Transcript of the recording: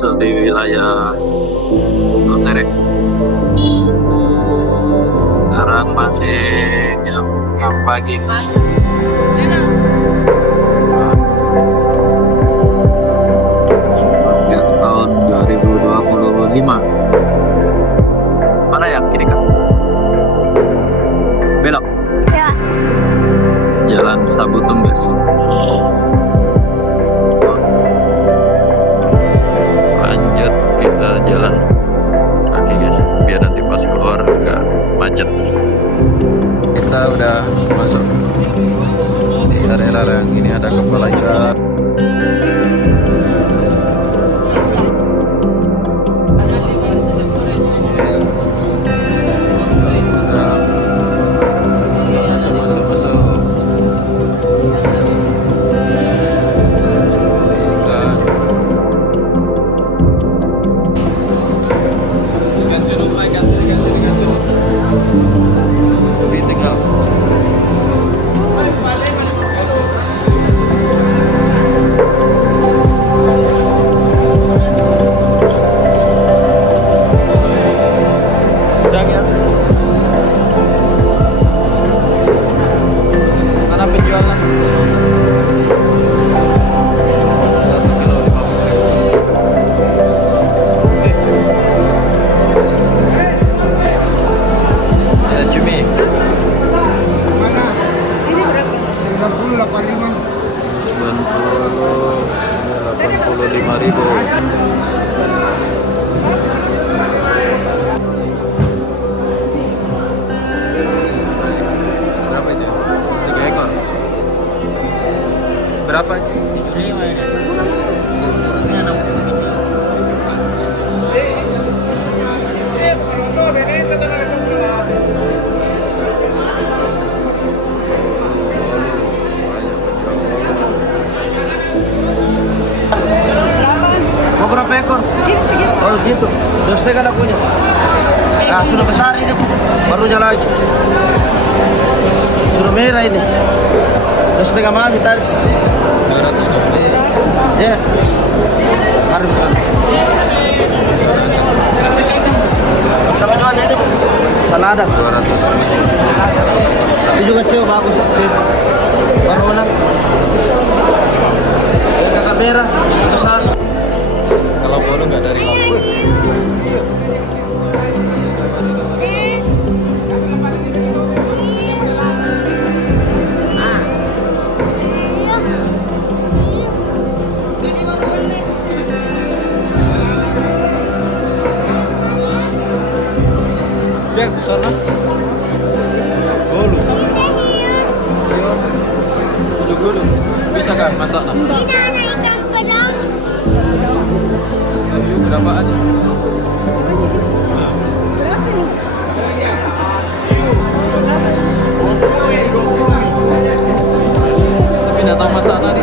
masuk di wilayah Lontere. Sekarang masih jam 6 pagi. Tahun 2025. Mana yang kiri kan? Belok. Ya. Jalan Sabu Tumbes. Lanjut kita jalan kaki guys, biar nanti pas keluar nggak macet. Kita udah masuk di area yang ini, ada kepala ikan. Berapa ini? 75 ini. Ini ada mau berapa ekor? Oh gitu. Terus kan akunya. Nah, sudah besar ini, barunya lagi. Sudah merah ini. Terus mahal ditarik. 200 ya. Harus bukan. Berapa jualnya ini? Salada 200. Ini juga kecil bagus, kecil. Baru mana? Kakak merah, besar. Kalau bolu nggak dari lampu. Ya, besar lah. Bolu. Tujuh gulu. Bisa kan masak nak? Ini ada ikan pedang. Berapa aja? Tapi datang masak tadi.